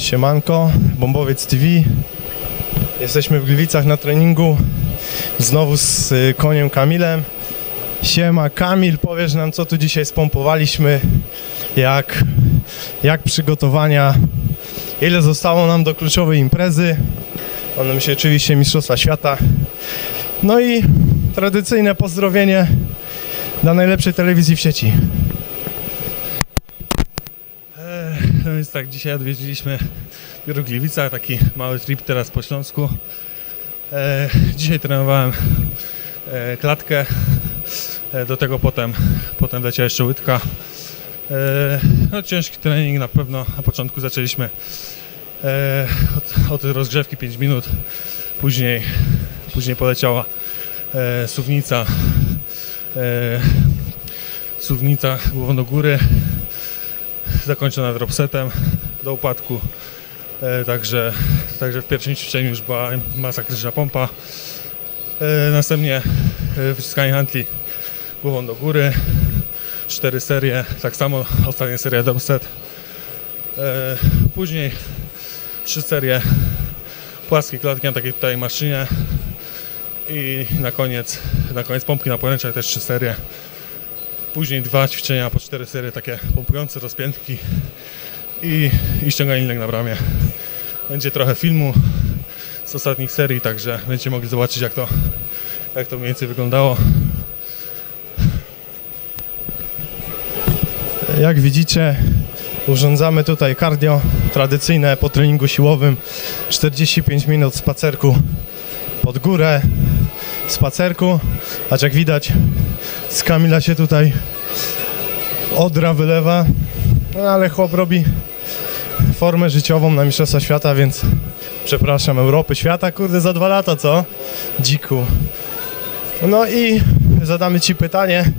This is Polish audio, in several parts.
Siemanko, Bombowiec TV. Jesteśmy w Gliwicach na treningu. Znowu z y, koniem Kamilem. Siema Kamil, powiesz nam co tu dzisiaj spompowaliśmy, jak, jak przygotowania, ile zostało nam do kluczowej imprezy. One myślę oczywiście Mistrzostwa Świata. No i tradycyjne pozdrowienie dla najlepszej telewizji w sieci. No więc tak, dzisiaj odwiedziliśmy biuro taki mały trip teraz po Śląsku. E, dzisiaj trenowałem e, klatkę, e, do tego potem, potem leciała jeszcze łydka. E, no ciężki trening na pewno, na początku zaczęliśmy e, od, od rozgrzewki 5 minut, później, później poleciała e, suwnica, suwnica głową do góry, zakończona dropsetem do upadku. E, także, także w pierwszym ćwiczeniu już była masakryczna pompa. E, następnie e, wyciskanie handli głową do góry. Cztery serie, tak samo ostatnia seria dropset. Później trzy serie płaskiej klatki na takiej tutaj maszynie. I na koniec, na koniec pompki na poręczach też trzy serie. Później dwa ćwiczenia po cztery serie, takie pompujące rozpiętki i, i ściąganie linek na bramie. Będzie trochę filmu z ostatnich serii, także będziecie mogli zobaczyć jak to, jak to mniej więcej wyglądało. Jak widzicie, urządzamy tutaj cardio tradycyjne po treningu siłowym. 45 minut spacerku pod górę, spacerku. A jak widać, z Kamila się tutaj odra wylewa. No ale chłop robi formę życiową na Mistrzostwa Świata, więc przepraszam, Europy, świata, kurde, za dwa lata, co? Dziku. No i zadamy Ci pytanie.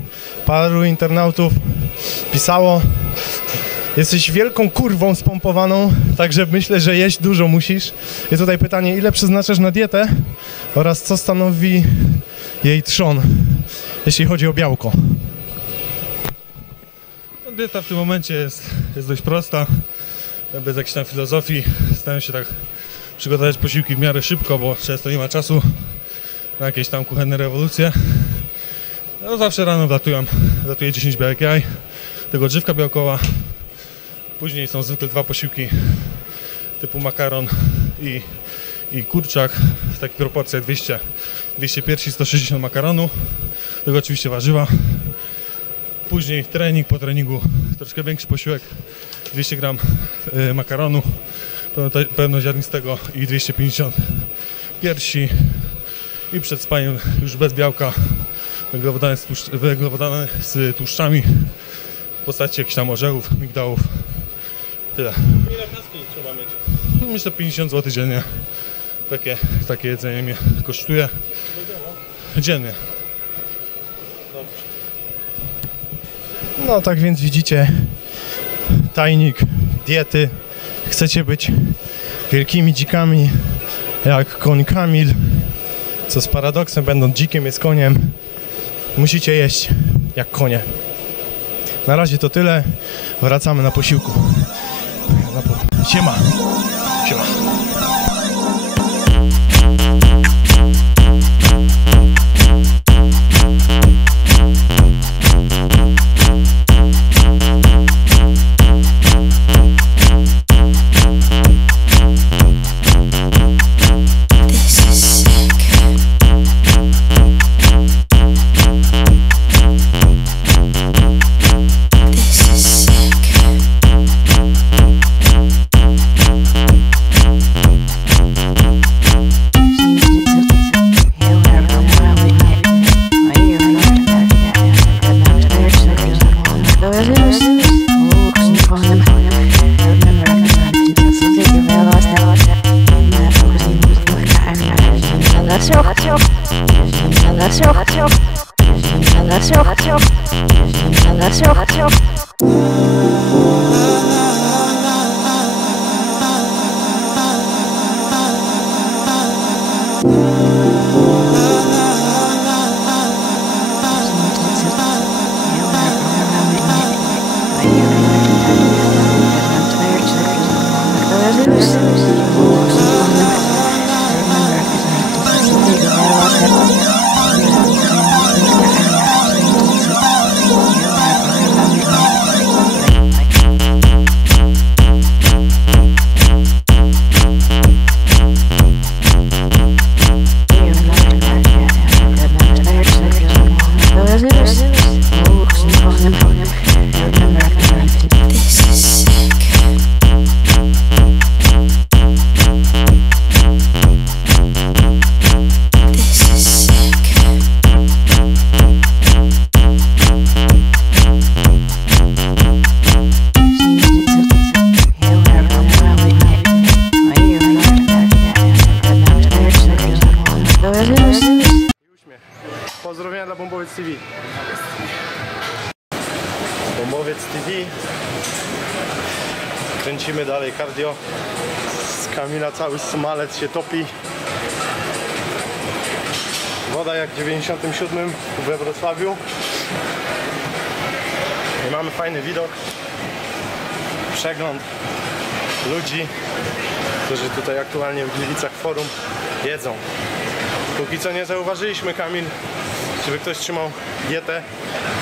Paru internautów pisało, jesteś wielką kurwą spompowaną, także myślę, że jeść dużo musisz. I tutaj pytanie, ile przeznaczasz na dietę oraz co stanowi jej trzon, jeśli chodzi o białko? No, dieta w tym momencie jest, jest dość prosta, bez jakiejś tam filozofii. Staram się tak przygotować posiłki w miarę szybko, bo często nie ma czasu na jakieś tam kuchenne rewolucje. No zawsze rano wlatuję, wlatuje 10 białek jaj, tego odżywka białkowa. Później są zwykle dwa posiłki typu makaron i, i kurczak w takich proporcjach 200, 200 piersi, 160 makaronu. Tego oczywiście warzywa. Później trening, po treningu troszkę większy posiłek, 200 gram y, makaronu pełno- pełnoziarnistego i 250 piersi. I przed spaniem już bez białka węglowodany z, tłuszcz, z tłuszczami w postaci jakichś tam orzechów, migdałów. Tyle. Ile kaski trzeba mieć? No, Myślę 50 zł dziennie. Takie, takie jedzenie mnie kosztuje. Dziennie. No tak więc widzicie, tajnik diety. Chcecie być wielkimi dzikami, jak koń Kamil, co z paradoksem, będąc dzikiem jest koniem, musicie jeść jak konie. Na razie to tyle, wracamy na posiłku. Na po... Siema! Siema! This Pozdrowienia dla Bombowiec TV. Bombowiec TV. Kręcimy dalej cardio. Z Kamila cały smalec się topi. Woda jak w 97 we Wrocławiu. I mamy fajny widok. Przegląd ludzi, którzy tutaj aktualnie w Gliwicach Forum jedzą. Póki co nie zauważyliśmy, Kamil, żeby ktoś trzymał dietę.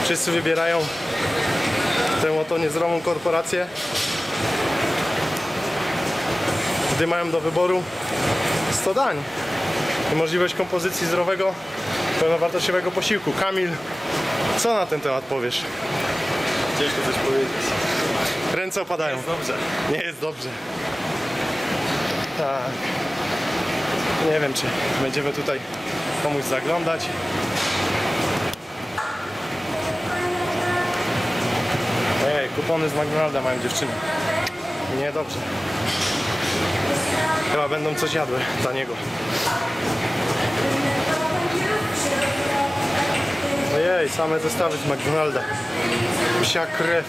Wszyscy wybierają tę oto niezdrową korporację. Gdy mają do wyboru 100 dań i możliwość kompozycji zdrowego, pełnowartościowego posiłku. Kamil, co na ten temat powiesz? Ciężko coś powiedzieć. Ręce opadają. Jest dobrze. Nie jest dobrze. Tak. Nie wiem, czy będziemy tutaj komuś zaglądać. Ej, kupony z McDonalda mają dziewczyny. Nie, dobrze. Chyba będą coś jadły taniego. Ojej, same zestawy z McDonalda. Psia krew.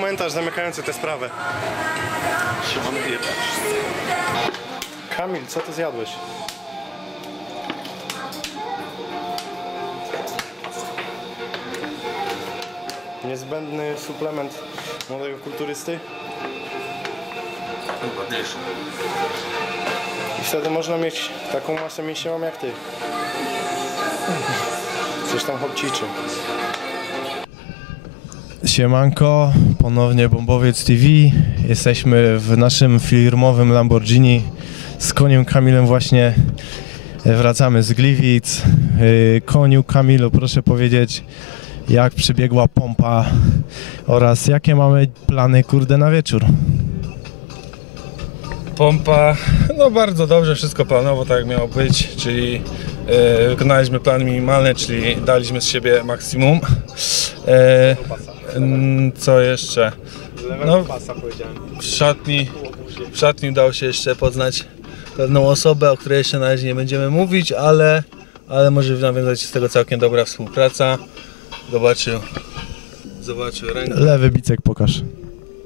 Komentarz zamykający tę sprawę. Kamil, co ty zjadłeś? Niezbędny suplement młodego kulturysty Ładniejszy. i wtedy można mieć taką masę mięśniową jak ty. Coś tam chłopciczy. Siemanko, ponownie Bombowiec TV. Jesteśmy w naszym firmowym Lamborghini z koniem Kamilem właśnie wracamy z Gliwic. Yy, Koniu Kamilu, proszę powiedzieć, jak przebiegła pompa oraz jakie mamy plany, kurde, na wieczór. Pompa, no bardzo dobrze, wszystko planowo tak miało być, czyli e, wykonaliśmy plan minimalny, czyli daliśmy z siebie maksimum. Mm, co jeszcze? No, w szatni, w szatni udało się jeszcze poznać pewną osobę, o której jeszcze na razie nie będziemy mówić, ale, ale może nawiązać się z tego całkiem dobra współpraca. Zobaczył, zobaczył rękę Lewy bicek pokaż.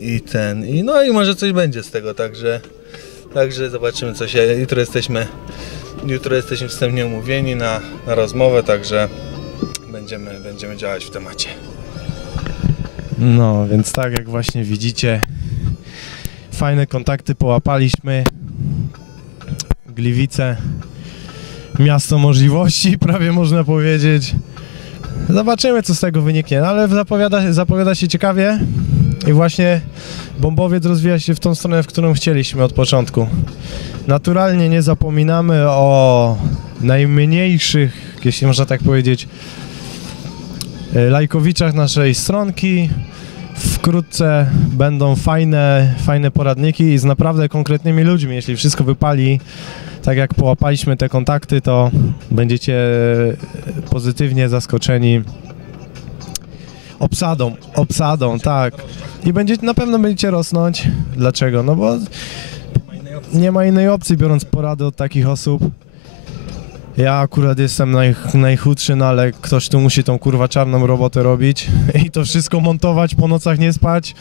i ten, i no i może coś będzie z tego, także, także zobaczymy co się, jutro jesteśmy, jutro jesteśmy wstępnie umówieni na, na rozmowę, także będziemy, będziemy działać w temacie. No, więc tak jak właśnie widzicie, fajne kontakty połapaliśmy. Gliwice, miasto możliwości, prawie można powiedzieć. Zobaczymy, co z tego wyniknie, no, ale zapowiada, zapowiada się ciekawie i właśnie bombowiec rozwija się w tą stronę, w którą chcieliśmy od początku. Naturalnie nie zapominamy o najmniejszych, jeśli można tak powiedzieć, e, lajkowiczach naszej stronki. Wkrótce będą fajne, fajne poradniki z naprawdę konkretnymi ludźmi. Jeśli wszystko wypali, tak jak połapaliśmy te kontakty, to będziecie pozytywnie zaskoczeni obsadą, obsadą, tak. I będziecie, na pewno będziecie rosnąć. Dlaczego? No bo nie ma innej opcji, biorąc porady od takich osób. Ja akurat jestem naj, najchudszy, no ale ktoś tu musi tą kurwa czarną robotę robić i to wszystko montować, po nocach nie spać,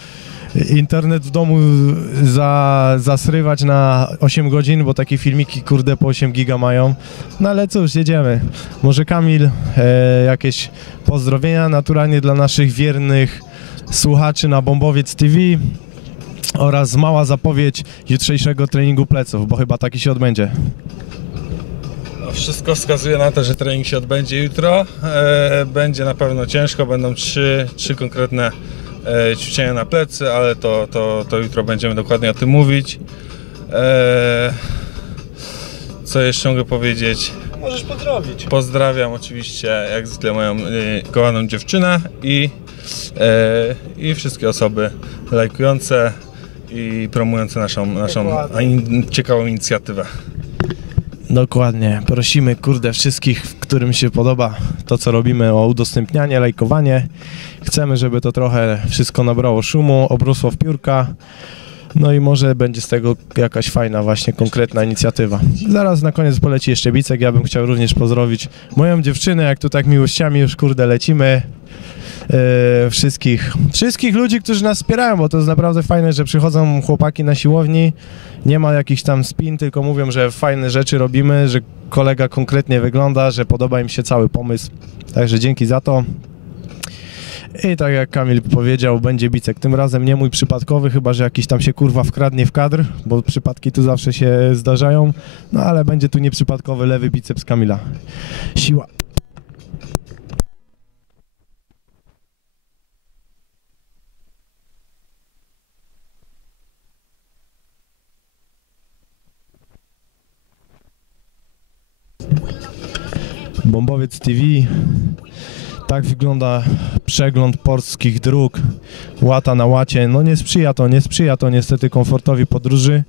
internet w domu za, zasrywać na 8 godzin, bo takie filmiki kurde po 8 giga mają. No ale cóż, jedziemy. Może Kamil, e, jakieś pozdrowienia naturalnie dla naszych wiernych słuchaczy na Bombowiec TV oraz mała zapowiedź jutrzejszego treningu pleców, bo chyba taki się odbędzie. Wszystko wskazuje na to, że trening się odbędzie jutro. E, będzie na pewno ciężko, będą trzy, trzy konkretne e, ćwiczenia na plecy, ale to, to, to jutro będziemy dokładnie o tym mówić. E, co jeszcze mogę powiedzieć? Możesz pozdrowić. Pozdrawiam oczywiście jak zwykle moją kochaną dziewczynę i, i wszystkie osoby lajkujące i promujące naszą, naszą ciekawą inicjatywę. Dokładnie. Prosimy, kurde, wszystkich, którym się podoba to, co robimy, o udostępnianie, lajkowanie. Chcemy, żeby to trochę wszystko nabrało szumu, obrosło w piórka. No i może będzie z tego jakaś fajna, właśnie konkretna inicjatywa. Zaraz na koniec poleci jeszcze Bicek. Ja bym chciał również pozdrowić moją dziewczynę, jak tu tak miłościami już, kurde, lecimy. E, wszystkich, wszystkich ludzi, którzy nas wspierają, bo to jest naprawdę fajne, że przychodzą chłopaki na siłowni, nie ma jakichś tam spin, tylko mówią, że fajne rzeczy robimy, że kolega konkretnie wygląda, że podoba im się cały pomysł. Także dzięki za to. I tak jak Kamil powiedział, będzie bicek. Tym razem nie mój przypadkowy, chyba że jakiś tam się kurwa wkradnie w kadr, bo przypadki tu zawsze się zdarzają. No ale będzie tu nieprzypadkowy lewy biceps Kamila. Siła. Bombowiec TV. Tak wygląda przegląd polskich dróg. Łata na łacie. No nie sprzyja to, nie sprzyja to niestety komfortowi podróży.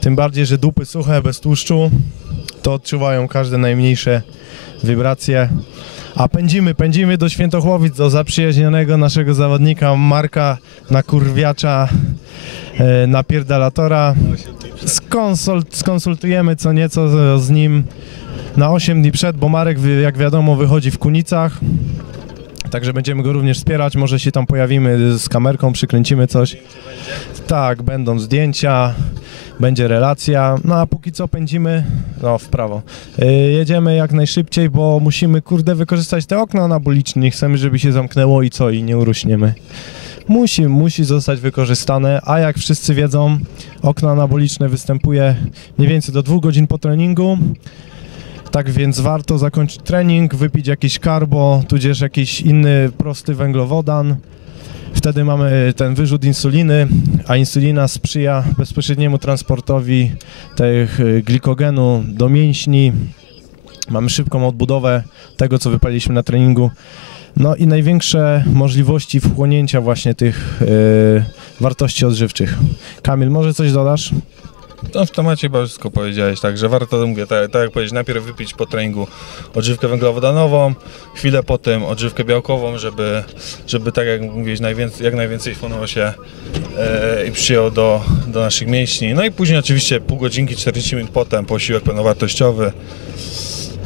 Tym bardziej, że dupy suche, bez tłuszczu, to odczuwają każde najmniejsze wibracje. A pędzimy, pędzimy do Świętochłowic, do zaprzyjaźnionego naszego zawodnika Marka Nakurwiacza, e, napierdalatora. Skonsult, skonsultujemy co nieco z, z nim na 8 dni przed, bo Marek, jak wiadomo, wychodzi w Kunicach. Także będziemy go również wspierać. Może się tam pojawimy z kamerką, przykręcimy coś. Tak, będą zdjęcia, będzie relacja. No a póki co pędzimy, no w prawo. Yy, jedziemy jak najszybciej, bo musimy, kurde, wykorzystać te okna anaboliczne. Nie chcemy, żeby się zamknęło i co, i nie urośniemy. Musi, musi zostać wykorzystane, a jak wszyscy wiedzą, okno anaboliczne występuje mniej więcej do dwóch godzin po treningu. Tak więc warto zakończyć trening, wypić jakiś karbo, tudzież jakiś inny prosty węglowodan. Wtedy mamy ten wyrzut insuliny, a insulina sprzyja bezpośredniemu transportowi tych y, glikogenu do mięśni. Mamy szybką odbudowę tego, co wypaliliśmy na treningu. No i największe możliwości wchłonięcia właśnie tych y, wartości odżywczych. Kamil, może coś dodasz? To w temacie chyba wszystko powiedziałeś, także warto, mówię, tak, tak jak powiedzieć, najpierw wypić po treningu odżywkę węglowodanową, chwilę potem odżywkę białkową, żeby, żeby tak jak mówiłeś, najwięcej, jak najwięcej wchłonęło się e, i przyjął do, do naszych mięśni. No i później oczywiście pół godzinki, 40 minut potem posiłek pełnowartościowy.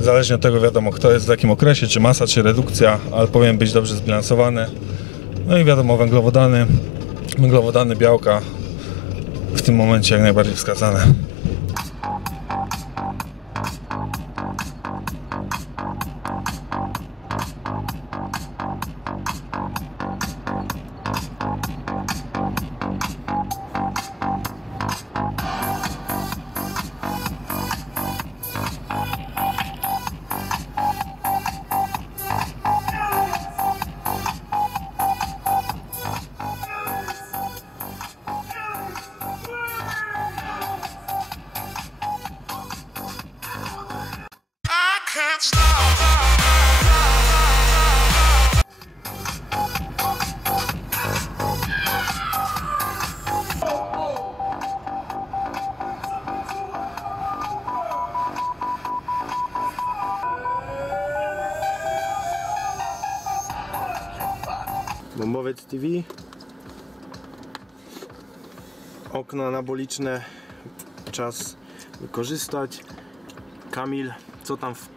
Zależnie od tego wiadomo, kto jest w jakim okresie, czy masa, czy redukcja, ale powinien być dobrze zbilansowany. No i wiadomo, węglowodany, węglowodany, białka, w tym momencie jak najbardziej wskazane. Bombowiec TV. Okno anaboliczne. Czas wykorzystać. Kamil, co tam w-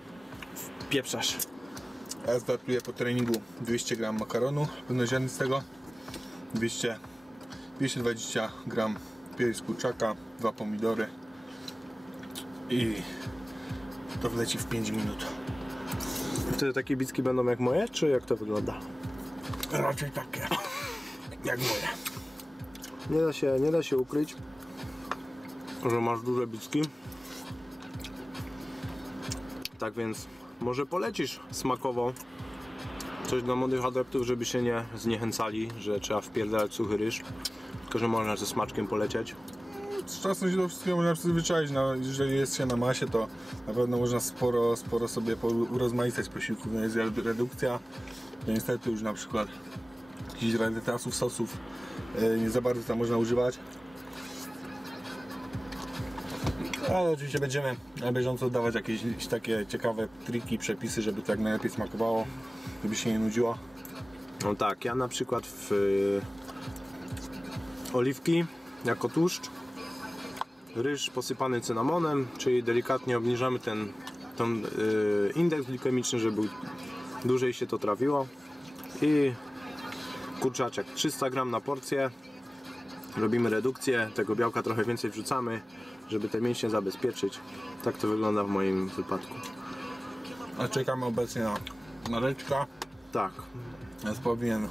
wpieprzasz? Ja startuję po treningu 200 gram makaronu pełnoziarnistego, 200, 220 gram piersi z kurczaka, dwa pomidory i to wleci w 5 minut. Wtedy takie bicki będą jak moje, czy jak to wygląda? Raczej takie. Jak moje. Nie da się, nie da się ukryć, że masz duże bicki. Tak więc może polecisz smakowo coś dla młodych adeptów, żeby się nie zniechęcali, że trzeba wpierdalać suchy ryż. Tylko, że można ze smaczkiem polecieć. Z czasem się do wszystkiego można przyzwyczaić. No, jeżeli jest się na masie, to na pewno można sporo, sporo sobie urozmaicać posiłków. No jest redukcja. Niestety już na przykład jakichś redytasów, sosów e, nie za bardzo tam można używać. Ale oczywiście będziemy na bieżąco dawać jakieś, takie ciekawe triki, przepisy, żeby to jak najlepiej smakowało, żeby się nie nudziło. No tak, ja na przykład w y, oliwki jako tłuszcz, ryż posypany cynamonem, czyli delikatnie obniżamy ten, ten indeks glikemiczny, żeby dłużej się to trawiło i kurczaczek 300 gram na porcję robimy redukcję, tego białka trochę więcej wrzucamy, żeby te mięśnie zabezpieczyć tak to wygląda w moim wypadku A czekamy obecnie na Mareczka. tak, Teraz powinien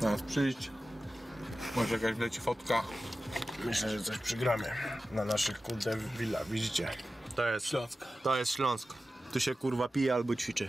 teraz przyjść. Może jakaś leci fotka. Myślę, że coś przygramy na naszych kurde willach, widzicie? to jest Śląsk. To jest Śląsk. Tu się kurwa pije albo ćwiczy.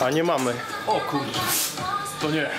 A nie mamy. O kurczę. To nie.